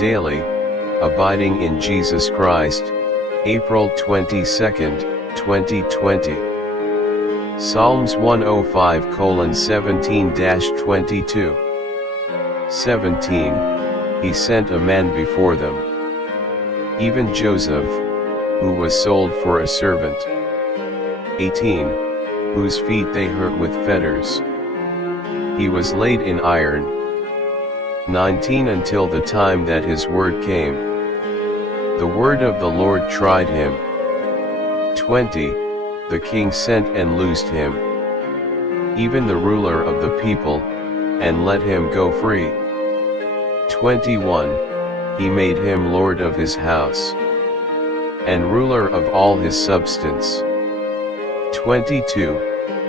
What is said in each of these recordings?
daily, abiding in Jesus Christ, April 22, 2020. Psalms 105:17-22. 17. He sent a man before them, even Joseph, who was sold for a servant. 18. Whose feet they hurt with fetters. He was laid in iron. 19. Until the time that his word came. The word of the Lord tried him. 20. The king sent and loosed him, even the ruler of the people, and let him go free. 21. He made him lord of his house, and ruler of all his substance. 22.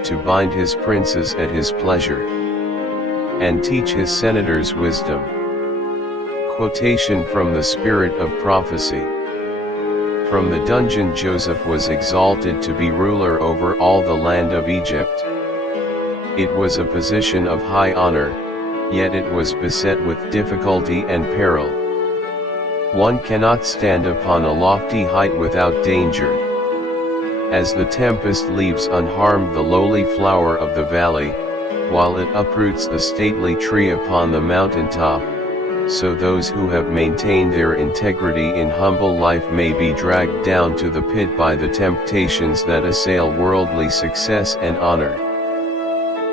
To bind his princes at his pleasure, and teach his senators wisdom. Quotation from the Spirit of Prophecy. From the dungeon Joseph was exalted to be ruler over all the land of Egypt. It was a position of high honor, yet it was beset with difficulty and peril. One cannot stand upon a lofty height without danger. As the tempest leaves unharmed the lowly flower of the valley, while it uproots the stately tree upon the mountaintop, so those who have maintained their integrity in humble life may be dragged down to the pit by the temptations that assail worldly success and honor.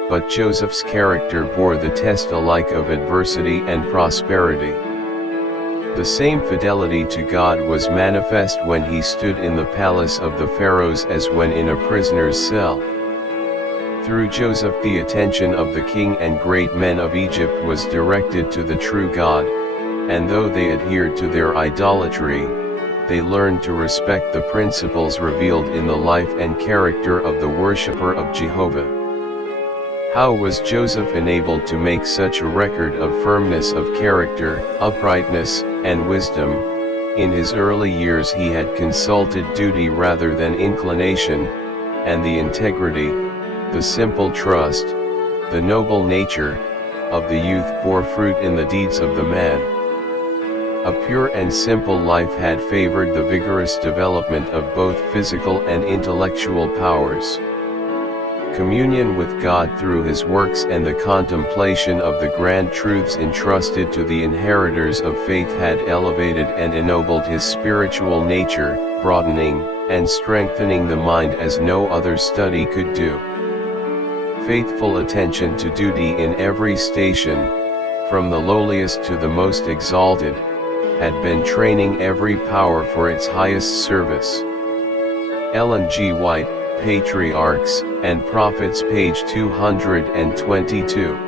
But Joseph's character bore the test alike of adversity and prosperity. The same fidelity to God was manifest when he stood in the palace of the pharaohs as when in a prisoner's cell. Through Joseph the attention of the king and great men of Egypt was directed to the true God, and though they adhered to their idolatry, they learned to respect the principles revealed in the life and character of the worshipper of Jehovah. How was Joseph enabled to make such a record of firmness of character, uprightness, and wisdom? In his early years he had consulted duty rather than inclination, and the integrity, the simple trust, the noble nature, of the youth bore fruit in the deeds of the man. A pure and simple life had favored the vigorous development of both physical and intellectual powers. Communion with God through his works and the contemplation of the grand truths entrusted to the inheritors of faith had elevated and ennobled his spiritual nature, broadening and strengthening the mind as no other study could do. Faithful attention to duty in every station, from the lowliest to the most exalted, had been training every power for its highest service. Ellen G. White, Patriarchs and Prophets, page 222.